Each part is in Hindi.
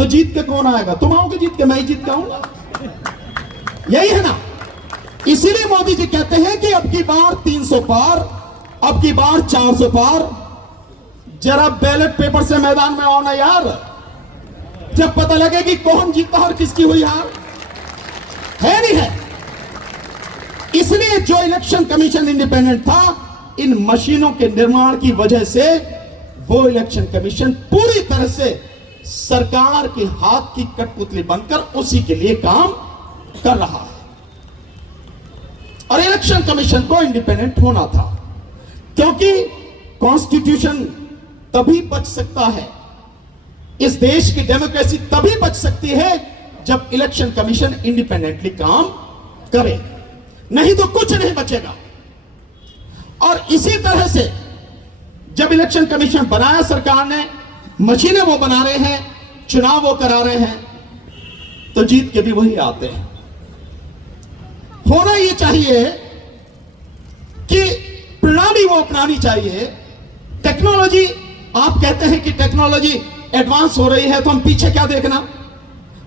तो जीत के कौन आएगा? तुम आओगे जीत के, मैं ही जीत के आऊंगा। यही है ना। इसीलिए मोदी जी कहते हैं कि अब की बार 300 पार, अब की बार 400 पार। जरा बैलेट पेपर से मैदान में आओ ना यार, जब पता लगे कि कौन जीता और किसकी हुई हार। है नहीं है। इसलिए जो इलेक्शन कमीशन इंडिपेंडेंट था, इन मशीनों के निर्माण की वजह से वो इलेक्शन कमीशन पूरी तरह से सरकार के हाथ की कठपुतली बनकर उसी के लिए काम कर रहा है। और इलेक्शन कमीशन को इंडिपेंडेंट होना था, क्योंकि कॉन्स्टिट्यूशन तभी बच सकता है, इस देश की डेमोक्रेसी तभी बच सकती है जब इलेक्शन कमीशन इंडिपेंडेंटली काम करे, नहीं तो कुछ नहीं बचेगा। और इसी तरह से जब इलेक्शन कमीशन बनाया सरकार ने, मशीनें वो बना रहे हैं, चुनाव वो करा रहे हैं, तो जीत के भी वही आते हैं। होना ये चाहिए कि प्रणाली वो अपनानी चाहिए। टेक्नोलॉजी, आप कहते हैं कि टेक्नोलॉजी एडवांस हो रही है तो हम पीछे क्या देखना।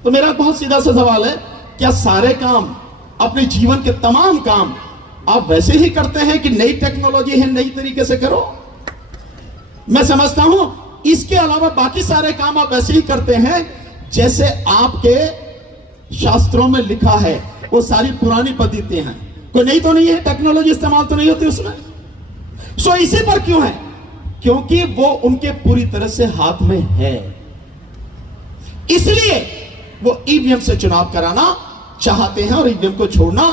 तो मेरा बहुत सीधा सा सवाल है, क्या सारे काम, अपने जीवन के तमाम काम आप वैसे ही करते हैं कि नई टेक्नोलॉजी है नई तरीके से करो? मैं समझता हूं इसके अलावा बाकी सारे काम आप वैसे ही करते हैं जैसे आपके शास्त्रों में लिखा है। वो सारी पुरानी पद्धतियां हैं, कोई नई तो नहीं है, टेक्नोलॉजी इस्तेमाल तो नहीं होती उसमें। सो इसी पर क्यों है? क्योंकि वो उनके पूरी तरह से हाथ में है, इसलिए वो ईवीएम से चुनाव कराना चाहते हैं और ईवीएम को छोड़ना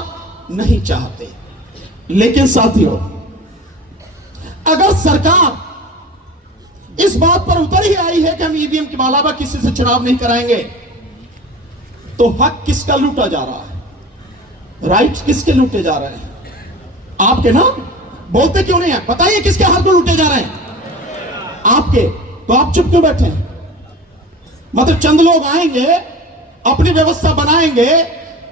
नहीं चाहते। लेकिन साथियों, अगर सरकार इस बात पर उतर ही आई है कि हम ईवीएम के अलावा किसी से चुनाव नहीं कराएंगे, तो हक किसका लूटा जा रहा है? राइट्स किसके लूटे जा रहे हैं? आपके ना। बोलते क्यों नहीं है? बताइए किसके हाथ को लूटे जा रहे हैं? आपके। तो आप चुप क्यों बैठे हैं? मतलब चंद लोग आएंगे, अपनी व्यवस्था बनाएंगे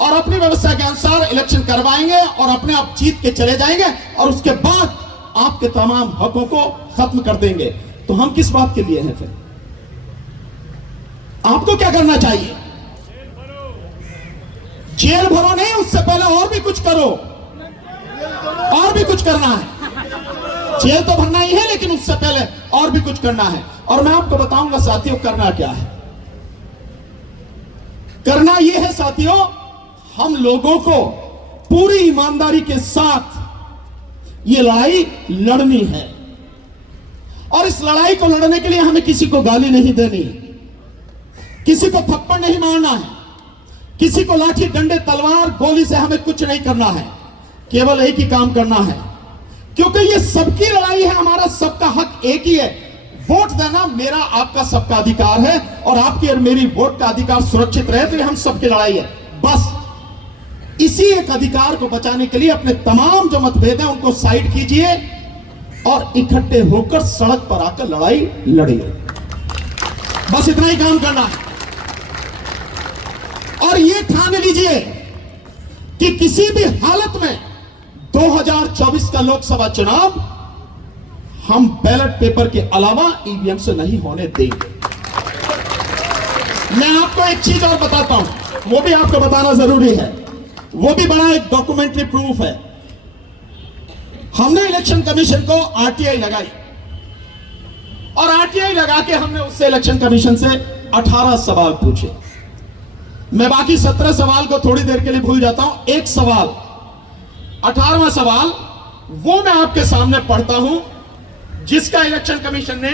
और अपनी व्यवस्था के अनुसार इलेक्शन करवाएंगे और अपने आप जीत के चले जाएंगे और उसके बाद आपके तमाम हकों को खत्म कर देंगे। तो हम किस बात के लिए हैं फिर? आपको क्या करना चाहिए? जेल भरो नहीं, उससे पहले और भी कुछ करो, और भी कुछ करना है। जेल तो भरना ही है, लेकिन उससे पहले और भी कुछ करना है। और मैं आपको बताऊंगा साथियों करना क्या है। करना यह है साथियों, हम लोगों को पूरी ईमानदारी के साथ ये लड़ाई लड़नी है। और इस लड़ाई को लड़ने के लिए हमें किसी को गाली नहीं देनी, किसी को थप्पड़ नहीं मारना है, किसी को लाठी डंडे तलवार गोली से हमें कुछ नहीं करना है। केवल एक ही काम करना है, क्योंकि ये सबकी लड़ाई है, हमारा सबका हक एक ही है। वोट देना मेरा आपका सबका अधिकार है और आपकी और मेरी वोट का अधिकार सुरक्षित रहे, तो ये हम सबकी लड़ाई है। बस इसी एक अधिकार को बचाने के लिए अपने तमाम जो मतभेद हैं उनको साइड कीजिए और इकट्ठे होकर सड़क पर आकर लड़ाई लड़िए। बस इतना ही काम करना है। और ये ठान लीजिए कि किसी भी हालत में 2024 का लोकसभा चुनाव हम बैलेट पेपर के अलावा ईवीएम से नहीं होने देंगे। मैं आपको एक चीज और बताता हूं, वो भी आपको बताना जरूरी है, वो भी बड़ा एक डॉक्यूमेंट्री प्रूफ है। हमने इलेक्शन कमीशन को आरटीआई लगाई और आरटीआई लगा के हमने उससे इलेक्शन कमीशन से 18 सवाल पूछे। मैं बाकी 17 सवाल को थोड़ी देर के लिए भूल जाता हूं। एक सवाल, 18वां सवाल, वो मैं आपके सामने पढ़ता हूं, जिसका इलेक्शन कमीशन ने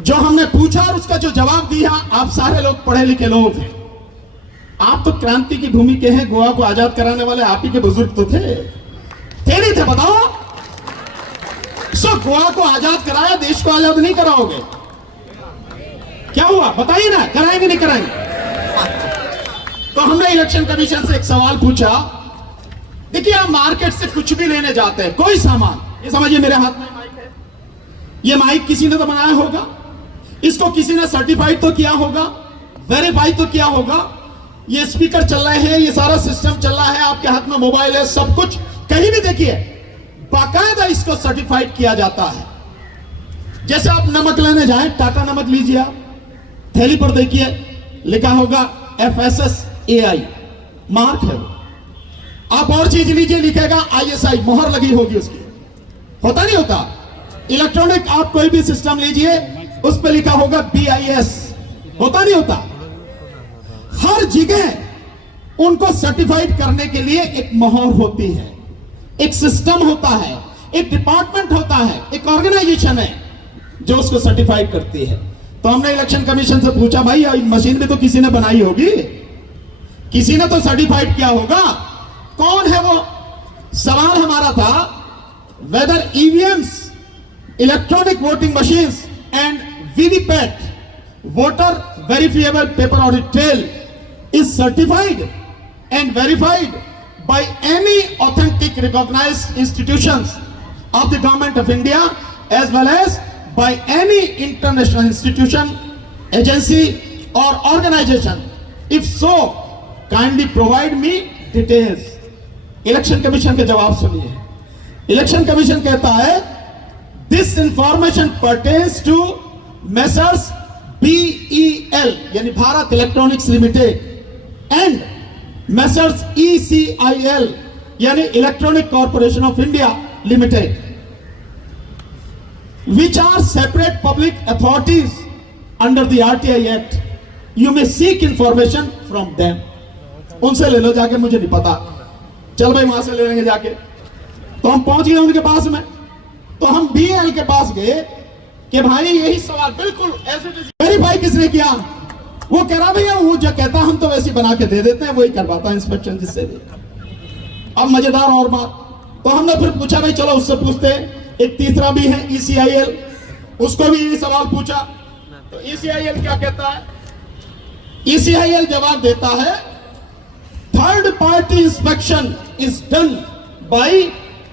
जो हमने पूछा और उसका जो जवाब दिया। आप सारे लोग पढ़े लिखे लोग हैं, आप तो क्रांति की भूमि के हैं, गोवा को आजाद कराने वाले आप ही के बुजुर्ग तो थे नहीं थे? बताओ। सो गोवा को आजाद कराया, देश को आजाद नहीं कराओगे? क्या हुआ बताइए ना, कराएंगे नहीं कराएंगे? तो हमने इलेक्शन कमीशन से एक सवाल पूछा। देखिए, आप मार्केट से कुछ भी लेने जाते हैं, कोई सामान, ये समझिए मेरे हाथ में माइक है, ये माइक किसी ने तो बनाया होगा, इसको किसी ने सर्टिफाइड तो किया होगा, वेरीफाई तो किया होगा, ये स्पीकर चल रहे हैं, ये सारा सिस्टम चल रहा है, आपके हाथ में मोबाइल है, सब कुछ। कहीं भी देखिए बाकायदा इसको सर्टिफाइड किया जाता है। जैसे आप नमक लेने जाएं, टाटा नमक लीजिए, आप थैली पर देखिए लिखा होगा FSSAI, मार्क है वो। आप और चीज लीजिए, लिखेगा ISI, मोहर लगी होगी उसकी। होता नहीं होता? इलेक्ट्रॉनिक आप कोई भी सिस्टम लीजिए, उस पर लिखा होगा BIS, होता नहीं होता? हर जगह उनको सर्टिफाइड करने के लिए एक मोहर होती है, एक सिस्टम होता है, एक डिपार्टमेंट होता है, एक ऑर्गेनाइजेशन है जो उसको सर्टिफाइड करती है। तो हमने इलेक्शन कमीशन से पूछा, भाई मशीन भी तो किसी ने बनाई होगी, किसी ने तो सर्टिफाइड किया होगा, कौन है वो? सवाल हमारा था, whether EVMs, electronic voting machines and VVPAT, voter verifiable paper audit trail, is certified and verified by any authentic recognized institutions of the government of India as well as by any international institution, agency or organization. If so, kindly provide me details. Election commission के जवाब सुनिए। इलेक्शन कमीशन कहता है, this information pertains to Messrs BEL यानी Bharat electronics limited and Messrs ECIL यानी electronic corporation of India limited, which are separate public authorities under the RTI Act. You may seek information from them. उनसे ले लो जाके, मुझे नहीं पता, चल भाई वहां से ले लेंगे जाके। तो हम पहुंच गए उनके पास में, तो हम BEL के पास गए कि भाई यही सवाल बिल्कुल वेरीफाई किसने किया? वो कह रहा भैया वो जो कहता हम तो वैसे बना के दे देते हैं, वही करवाता है इंस्पेक्शन जिससे भी। अब मजेदार और बात, तो हमने फिर पूछा भाई चलो उससे पूछते हैं। एक तीसरा भी है ECIL, उसको भी यही सवाल पूछा। तो ECIL क्या कहता है? ECIL जवाब देता है, third party inspection is done by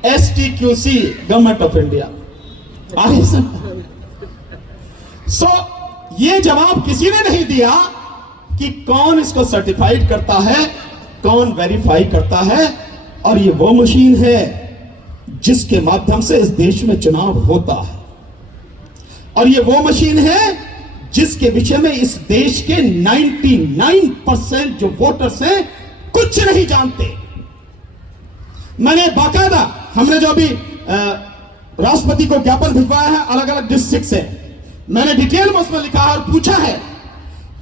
STQC, government of India. सो ये जवाब किसी ने नहीं दिया कि कौन इसको सर्टिफाइड करता है, कौन वेरीफाई करता है। और ये वो मशीन है जिसके माध्यम से इस देश में चुनाव होता है, और ये वो मशीन है जिसके विषय में इस देश के 99% जो वोटर्स हैं कुछ नहीं जानते। मैंने बाकायदा, हमने जो अभी राष्ट्रपति को ज्ञापन भिजवाया है अलग अलग डिस्ट्रिक्ट से, मैंने डिटेल में उसमें लिखा है और पूछा है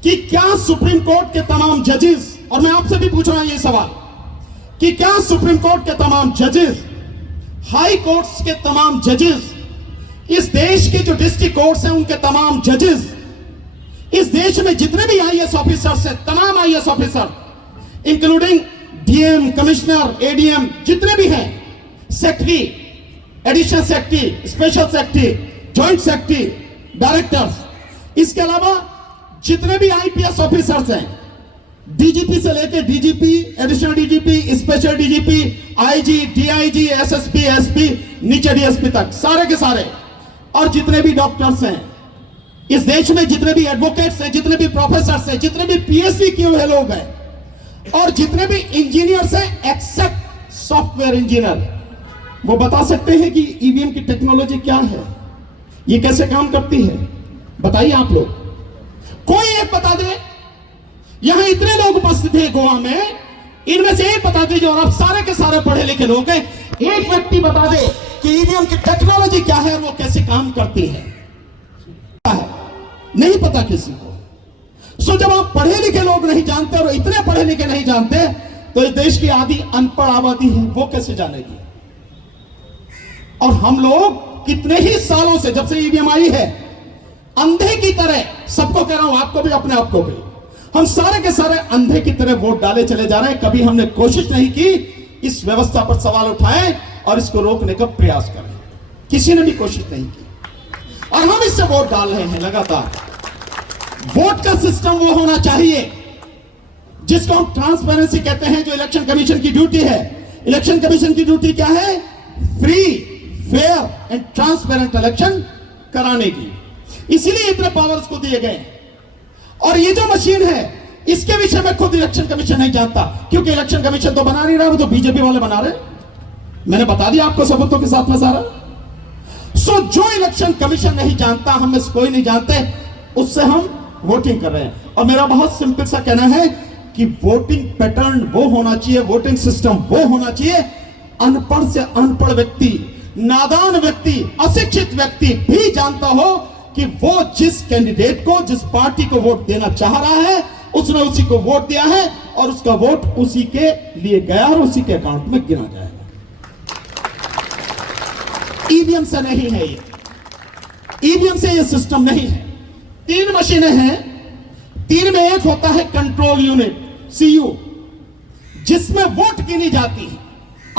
कि क्या सुप्रीम कोर्ट के तमाम जजेस, और मैं आपसे भी पूछ रहा हूं ये सवाल, कि क्या सुप्रीम कोर्ट के तमाम जजेस, हाई कोर्ट्स के तमाम जजेस, इस देश के जो डिस्ट्रिक्ट कोर्ट्स हैं उनके तमाम जजेस, इस देश में जितने भी IAS ऑफिसर्स हैं, तमाम IAS officer including DM, commissioner, ADM, जितने भी हैं, secretary, additional secretary, special secretary, joint secretary, directors, इसके अलावा जितने भी IPS ऑफिसर्स हैं, DGP से लेकर DGP, additional DGP, special DGP, IG, DIG, SSP, SP, नीचे DSP तक, सारे के सारे, और जितने भी डॉक्टर्स हैं इस देश में, जितने भी एडवोकेट्स हैं, जितने भी प्रोफेसर्स हैं, जितने भी PhD किए हुए लोग हैं, और जितने भी इंजीनियर्स हैं एक्सेप्ट सॉफ्टवेयर इंजीनियर, वो बता सकते हैं कि EVM की टेक्नोलॉजी क्या है, ये कैसे काम करती है। बताइए आप लोग, कोई एक बता दे। यहां इतने लोग उपस्थित हैं गोवा में, इनमें से एक बता दीजिए, और आप सारे के सारे पढ़े लिखे लोग हैं, एक व्यक्ति बता दे कि EVM की टेक्नोलॉजी क्या है और वो कैसे काम करती है। नहीं पता किसी को। सो जब आप पढ़े लिखे लोग नहीं जानते और इतने पढ़े लिखे नहीं जानते, तो इस देश की आधी अनपढ़ आबादी है, वो कैसे जानेगी। और हम लोग कितने ही सालों से, जब से EVM आई है, अंधे की तरह, सबको कह रहा हूं, आपको भी, अपने आप को भी, हम सारे के सारे अंधे की तरह वोट डाले चले जा रहे हैं। कभी हमने कोशिश नहीं की इस व्यवस्था पर सवाल उठाएं और इसको रोकने का प्रयास करें, किसी ने भी कोशिश नहीं की, और हम इससे वोट डाल रहे हैं लगातार। वोट का सिस्टम वो होना चाहिए जिसको हम ट्रांसपेरेंसी कहते हैं, जो इलेक्शन कमीशन की ड्यूटी है। इलेक्शन कमीशन की ड्यूटी क्या है? Free, fair and transparent election कराने की। इसीलिए इतने पावर्स को दिए गए। और ये जो मशीन है, इसके विषय में खुद इलेक्शन कमीशन नहीं जानता, क्योंकि इलेक्शन कमीशन तो बना नहीं रहा, वो तो बीजेपी वाले बना रहे। मैंने बता दिया आपको सबूतों के साथ में सारा। सो जो इलेक्शन कमीशन नहीं जानता, हम में से कोई नहीं जानते, उससे हम वोटिंग कर रहे हैं। और मेरा बहुत सिंपल सा कहना है कि वोटिंग पैटर्न वो होना चाहिए, वोटिंग सिस्टम वो होना चाहिए, अनपढ़ से अनपढ़ व्यक्ति, नादान व्यक्ति, अशिक्षित व्यक्ति भी जानता हो कि वो जिस कैंडिडेट को, जिस पार्टी को वोट देना चाह रहा है, उसने उसी को वोट दिया है और उसका वोट उसी के लिए गया और उसी के अकाउंट में गिना जाएगा। ईवीएम से नहीं है ये, ईवीएम से ये सिस्टम नहीं है। 3 मशीनें हैं, 3 में एक होता है कंट्रोल यूनिट, सीयू, जिसमें वोट गिनी जाती है।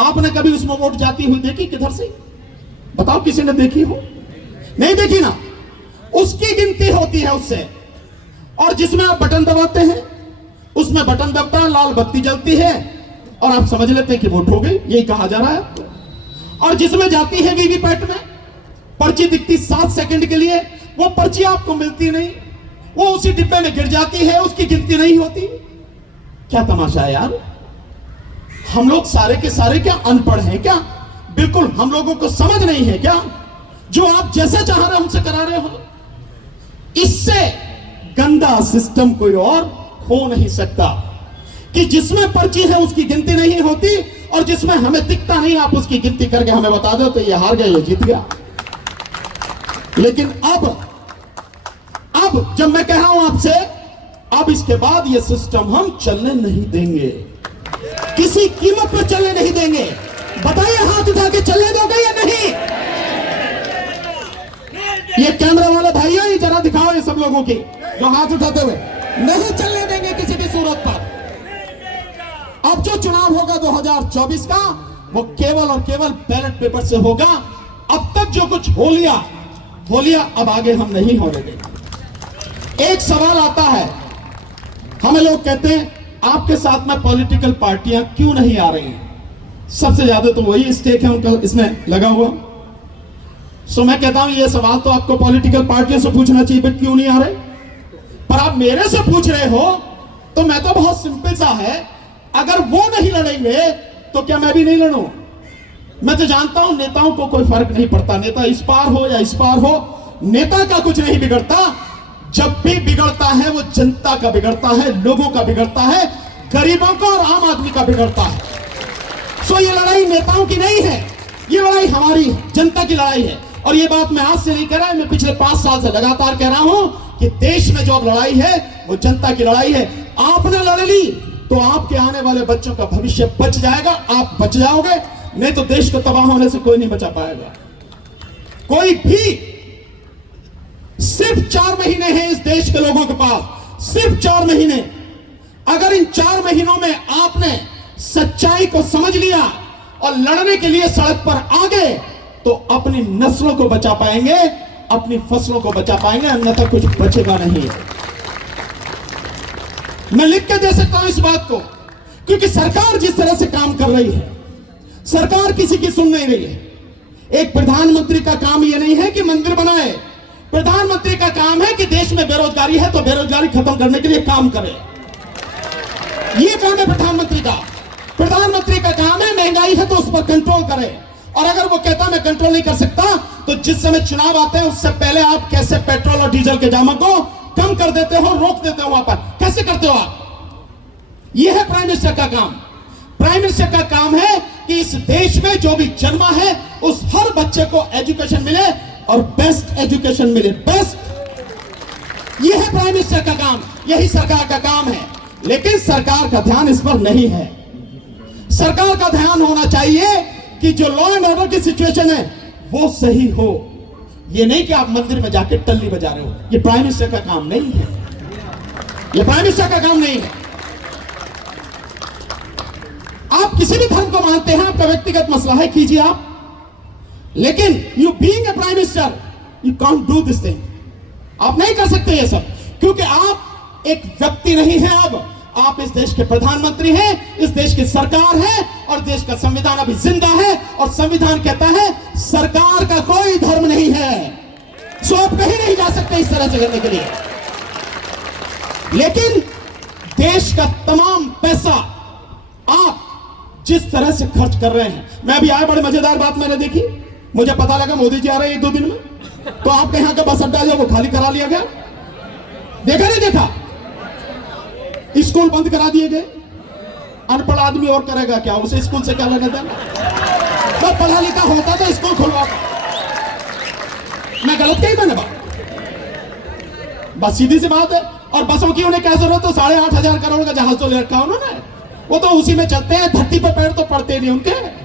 आपने कभी उसमें वोट जाती हुई देखी किधर से? बताओ, किसी ने देखी हो? नहीं देखी ना। उसकी गिनती होती है उससे, और जिसमें आप बटन दबाते हैं उसमें बटन दबता है, लाल बत्ती जलती है और आप समझ लेते हैं कि वोट हो गई, यही कहा जा रहा है। और जिसमें जाती है वीवीपैट में पर्ची दिखती 7 सेकंड के लिए, वो पर्ची आपको मिलती नहीं, वो उसी डिब्बे में गिर जाती है, उसकी गिनती नहीं होती। क्या तमाशा है यार। हम लोग सारे के सारे क्या अनपढ़ हैं क्या? बिल्कुल हम लोगों को समझ नहीं है क्या? जो आप जैसा चाह रहे हो हमसे करा रहे हो। इससे गंदा सिस्टम कोई और हो नहीं सकता कि जिसमें पर्ची है उसकी गिनती नहीं होती और जिसमें हमें दिखता नहीं आप उसकी गिनती करके हमें बता दो तो ये हार गया, ये जीत गया। लेकिन अब जब मैं कह रहा हूं आपसे, अब इसके बाद ये सिस्टम हम चलने नहीं देंगे, किसी कीमत पर चलने नहीं देंगे। बताइए, हाथ उठा के चलने दोगे या नहीं? ये कैमरा वाले भाइयों, ये जरा दिखाओ ये सब लोगों की जो हाथ उठाते हुए, नहीं चलने देंगे किसी भी सूरत पर। अब जो चुनाव होगा 2024 का, वो केवल और केवल बैलेट पेपर से होगा। अब तक जो कुछ हो लिया, अब आगे हम नहीं होने देंगे। एक सवाल आता है, हमें लोग कहते हैं आपके साथ में पॉलिटिकल पार्टियां क्यों नहीं आ रही हैं? सबसे ज्यादा तो वही स्टेक है उनका इसमें लगा हुआ। सो मैं कहता हूं ये सवाल तो आपको पॉलिटिकल पार्टियों से पूछना चाहिए, क्यों नहीं आ रहे? पर आप मेरे से पूछ रहे हो तो मैं तो बहुत सिंपल सा है, अगर वो नहीं लड़ेंगे तो क्या मैं भी नहीं लड़ूं? मैं तो जानता हूं नेताओं को कोई फर्क नहीं पड़ता, नेता इस पार हो या इस पार हो, नेता का कुछ नहीं बिगड़ता। जब भी बिगड़ता है वो जनता का बिगड़ता है, लोगों का बिगड़ता है, गरीबों का और आम आदमी का बिगड़ता है। सो ये लड़ाई नेताओं की नहीं है, ये लड़ाई हमारी जनता की लड़ाई है। और ये बात मैं आज से नहीं कह रहा, मैं पिछले 5 साल से लगातार कह रहा हूं कि देश में जो अब लड़ाई है वो जनता की लड़ाई है। आपने लड़ ली तो आपके आने वाले बच्चों का भविष्य बच जाएगा, आप बच जाओगे, नहीं तो देश को तबाह होने से कोई नहीं बचा पाएगा, कोई भी। सिर्फ 4 महीने हैं इस देश के लोगों के पास, सिर्फ 4 महीने। अगर इन 4 महीनों में आपने सच्चाई को समझ लिया और लड़ने के लिए सड़क पर आ गए तो अपनी नस्लों को बचा पाएंगे, अपनी फसलों को बचा पाएंगे, अन्यथा कुछ बचेगा नहीं। मैं लिख के दे सकता हूं इस बात को, क्योंकि सरकार जिस तरह से काम कर रही है, सरकार किसी की सुन नहीं रही है। एक प्रधानमंत्री का काम यह नहीं है कि मंदिर बनाए, प्रधानमंत्री का काम है कि देश में बेरोजगारी है तो बेरोजगारी खत्म करने के लिए काम करे। यह काम है प्रधानमंत्री का। प्रधानमंत्री का काम है महंगाई है तो उस पर कंट्रोल करे। और अगर वो कहता मैं कंट्रोल नहीं कर सकता तो जिस समय चुनाव आते हैं उससे पहले आप कैसे पेट्रोल और डीजल के दामों को कम कर देते हो, रोक देते हो, वहां पर कैसे करते हो आप? यह है प्राइम मिनिस्टर का काम। प्राइम मिनिस्टर का काम है कि इस देश में जो भी जन्मा है उस हर बच्चे को एजुकेशन मिले और बेस्ट एजुकेशन मिले, बेस्ट। यह है प्राइम मिनिस्टर का काम, यही सरकार का काम है। लेकिन सरकार का ध्यान इस पर नहीं है। सरकार का ध्यान होना चाहिए कि जो लॉ एंड ऑर्डर की सिचुएशन है वो सही हो। ये नहीं कि आप मंदिर में जाके टल्ली बजा रहे हो, ये प्राइम मिनिस्टर का काम नहीं है, ये प्राइम मिनिस्टर का काम नहीं है। आप किसी भी धर्म को मानते हैं, आपका व्यक्तिगत मसला है, कीजिए आप, लेकिन you being a prime minister you can't do this thing. आप नहीं कर सकते ये सब, क्योंकि आप एक व्यक्ति नहीं हैं, अब आप इस देश के प्रधानमंत्री हैं, इस देश की सरकार है और देश का संविधान अभी जिंदा है और संविधान कहता है सरकार का कोई धर्म नहीं है। सो आप कहीं नहीं जा सकते इस तरह से करने के लिए। लेकिन देश का तमाम पैसा आप जिस तरह से खर्च कर रहे हैं, मैं अभी आया, बड़ी मजेदार बात मैंने देखी, मुझे पता लगा मोदी जी आ रहे हैं 1-2 दिन में, तो आपके यहाँ का बस अड्डा जो वो खाली करा लिया गया। देखा नहीं देखा? स्कूल बंद करा दिए गए। अनपढ़ आदमी और करेगा क्या, उसे स्कूल से क्या लेना देना? तो पढ़ा लिखा होता तो स्कूल खुलवा। मैं गलत कही मैंने बात? बस सीधी सी बात है। और बसों की उन्हें क्या जरूरत है? 8,500 करोड़ का जहाज तो ले रखा उन्होंने, वो तो उसी में चलते हैं, धरती पर पैर तो पड़ते नहीं उनके।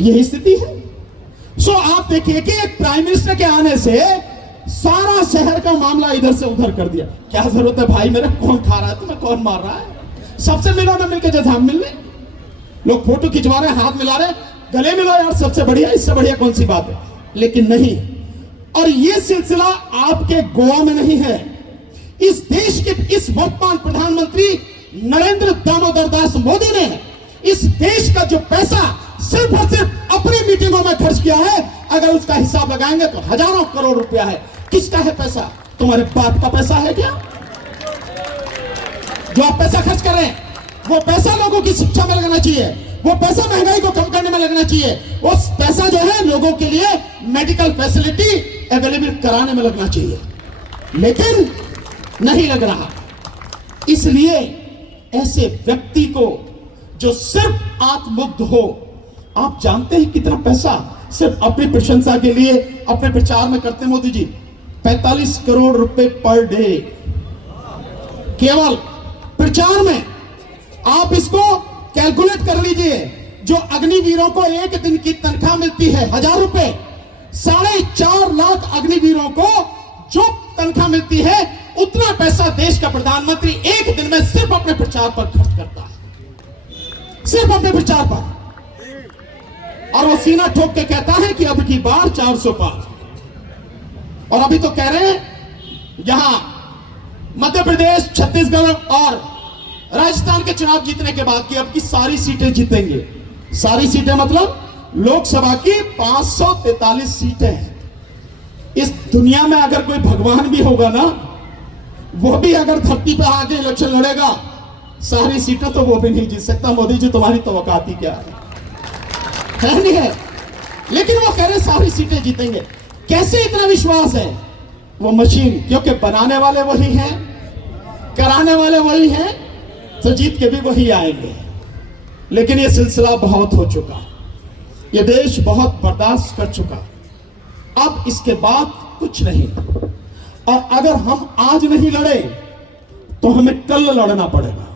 यही स्थिति है। सो आप देखिए कि एक प्राइम मिनिस्टर के आने से सारा शहर का मामला इधर से उधर कर दिया। क्या जरूरत है भाई मेरा? कौन खा रहा है तुम्हें, कौन मार रहा है? सबसे मिलो ना मिलकर, जैसे हम मिल रहे, लोग फोटो खिंचवा रहे, हाथ मिला रहे, गले मिलो यार, सबसे बढ़िया, इससे बढ़िया कौन सी बात है? लेकिन नहीं। और यह सिलसिला आपके गोवा में नहीं है, इस देश के इस वर्तमान प्रधानमंत्री नरेंद्र दामोदर दास मोदी ने इस देश का जो पैसा सिर्फ और सिर्फ अपनी मीटिंगों में खर्च किया है, अगर उसका हिसाब लगाएंगे तो हजारों करोड़ रुपया है। किसका है पैसा? तुम्हारे बाप का पैसा है क्या? जो आप पैसा खर्च कर रहे हैं, वो पैसा लोगों की शिक्षा में लगना चाहिए, वो पैसा महंगाई को कम करने में लगना चाहिए, वो पैसा जो है लोगों के लिए मेडिकल फैसिलिटी अवेलेबल कराने में लगना चाहिए, लेकिन नहीं लग रहा। इसलिए ऐसे व्यक्ति को जो सिर्फ आत्ममुग्ध हो, आप जानते हैं कितना पैसा सिर्फ अपनी प्रशंसा के लिए अपने प्रचार में करते मोदी जी? 45 करोड़ रुपए पर डे केवल प्रचार में। आप इसको कैलकुलेट कर लीजिए, जो अग्निवीरों को एक दिन की तनख्वाह मिलती है 1000 रुपए, 4.5 लाख अग्निवीरों को जो तनख्वाह मिलती है, उतना पैसा देश का प्रधानमंत्री एक दिन में सिर्फ अपने प्रचार पर खर्च करता है, सिर्फ अपने प्रचार पर। और वो सीना ठोक के कहता है कि अब की बार 400 पार। और अभी तो कह रहे हैं यहां मध्य प्रदेश, छत्तीसगढ़ और राजस्थान के चुनाव जीतने के बाद की अब की सारी सीटें जीतेंगे। सारी सीटें मतलब लोकसभा की 543 सीटें हैं। इस दुनिया में अगर कोई भगवान भी होगा ना, वो भी अगर धरती पे आके इलेक्शन लड़ेगा, सारी सीटें तो वो भी नहीं जीत सकता। मोदी जी तुम्हारी तो औकात ही क्या है नहीं है। लेकिन वो कह रहे सारी सीटें जीतेंगे। कैसे इतना विश्वास है? वो मशीन, क्योंकि बनाने वाले वही हैं, कराने वाले वही हैं, तो जीत के भी वही आएंगे। लेकिन ये सिलसिला बहुत हो चुका, ये देश बहुत बर्दाश्त कर चुका, अब इसके बाद कुछ नहीं। और अगर हम आज नहीं लड़े तो हमें कल लड़ना पड़ेगा,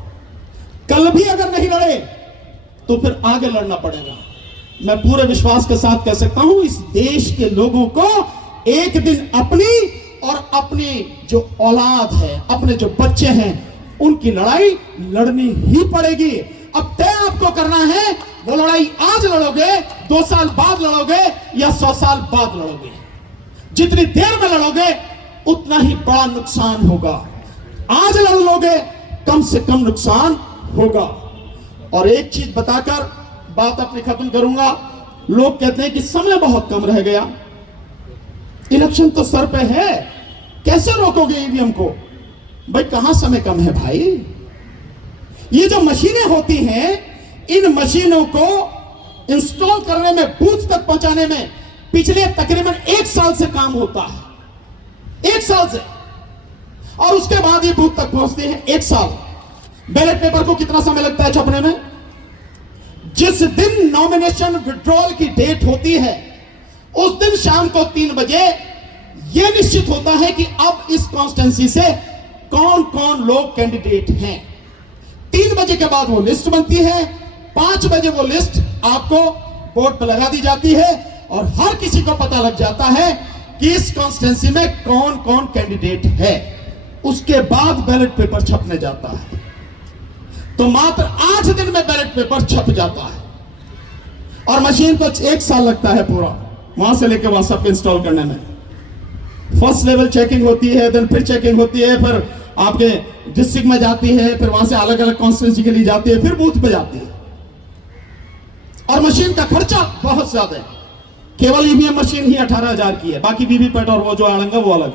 कल भी अगर नहीं लड़े तो फिर आगे लड़ना पड़ेगा। मैं पूरे विश्वास के साथ कह सकता हूं, इस देश के लोगों को एक दिन अपनी और अपनी जो औलाद है, अपने जो बच्चे हैं, उनकी लड़ाई लड़नी ही पड़ेगी। अब तय आपको करना है, वो लड़ाई आज लड़ोगे, 2 साल बाद लड़ोगे या 100 साल बाद लड़ोगे। जितनी देर में लड़ोगे उतना ही बड़ा नुकसान होगा। आज लड़ लोगे कम से कम नुकसान होगा। और एक चीज बताकर बात अपनी खत्म करूंगा। लोग कहते हैं कि समय बहुत कम रह गया, इलेक्शन तो सर पे है, कैसे रोकोगे ईवीएम को? भाई कहां समय कम है भाई? ये जो मशीनें होती हैं, इन मशीनों को इंस्टॉल करने में, बूथ तक पहुंचाने में पिछले तकरीबन 1 साल से काम होता है, 1 साल से। और उसके बाद ये बूथ तक पहुंचते हैं 1 साल। बैलेट पेपर को कितना समय लगता है छपने में? जिस दिन नॉमिनेशन विड्रॉल की डेट होती है, उस दिन शाम को 3 बजे यह निश्चित होता है कि अब इस कॉन्स्टिट्यूंसी से कौन कौन लोग कैंडिडेट हैं। 3 बजे के बाद वो लिस्ट बनती है, 5 बजे वो लिस्ट आपको बोर्ड पर लगा दी जाती है और हर किसी को पता लग जाता है कि इस कॉन्स्टिट्यूंसी में कौन कौन कैंडिडेट है। उसके बाद बैलेट पेपर छपने जाता है। तो मात्र 8 दिन में बैलेट पेपर छप जाता है और मशीन को 1 साल लगता है पूरा, वहां से लेकर वहां सब इंस्टॉल करने में। फर्स्ट लेवल चेकिंग होती है, देन फिर चेकिंग होती है, फिर आपके डिस्ट्रिक्ट में जाती है, फिर वहां से अलग अलग कॉन्स्टिट्यूंसी के लिए जाती है, फिर बूथ पे जाती है। और मशीन का खर्चा बहुत ज्यादा है। केवल ईवीएम मशीन ही 18,000 की है, बाकी वीवीपैट और वो जो आड़ंगा वो अलग,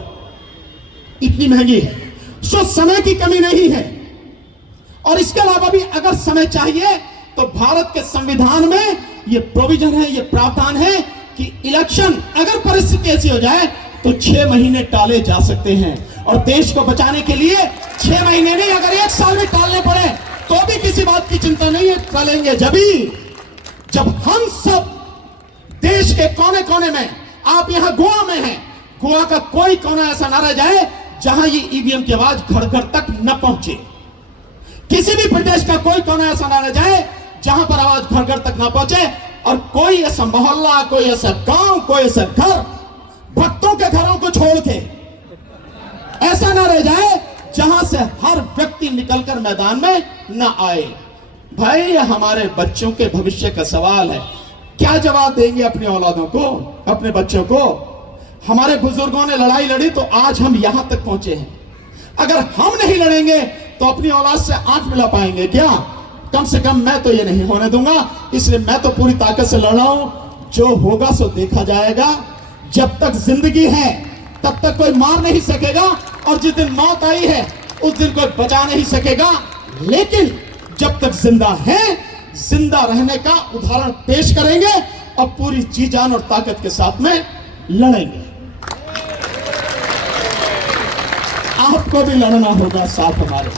इतनी महंगी है। सो समय की कमी नहीं है। और इसके अलावा भी अगर समय चाहिए तो भारत के संविधान में ये प्रोविजन है, ये प्रावधान है कि इलेक्शन अगर परिस्थिति ऐसी हो जाए तो 6 महीने टाले जा सकते हैं। और देश को बचाने के लिए 6 महीने नहीं, अगर 1 साल में टालने पड़े तो भी किसी बात की चिंता नहीं है, टालेंगे जब हम सब देश के कोने कोने में, आप यहां गोवा में हैं, गोवा का कोई कोना ऐसा ना रह जाए जहां ये ईवीएम की आवाज घर घर तक न पहुंचे। किसी भी प्रदेश का कोई कोना ऐसा ना रह जाए जहां पर आवाज घर घर तक ना पहुंचे। और कोई ऐसा मोहल्ला, कोई ऐसा गांव, कोई ऐसा घर, भक्तों के घरों को छोड़ के ऐसा ना रह जाए जहां से हर व्यक्ति निकलकर मैदान में ना आए। भाई ये हमारे बच्चों के भविष्य का सवाल है। क्या जवाब देंगे अपनी औलादों को, अपने बच्चों को? हमारे बुजुर्गों ने लड़ाई लड़ी तो आज हम यहां तक पहुंचे हैं। अगर हम नहीं लड़ेंगे तो अपनी औलाद से आंख मिला पाएंगे क्या? कम से कम मैं तो ये नहीं होने दूंगा। इसलिए मैं तो पूरी ताकत से लड़ रहा हूं। जो होगा सो देखा जाएगा। जब तक जिंदगी है तब तक कोई मार नहीं सकेगा, और जिस दिन मौत आई है उस दिन कोई बचा नहीं सकेगा। लेकिन जब तक जिंदा है, जिंदा रहने का उदाहरण पेश करेंगे और पूरी जी जान और ताकत के साथ में लड़ेंगे। आपको भी लड़ना होगा साथ हमारे।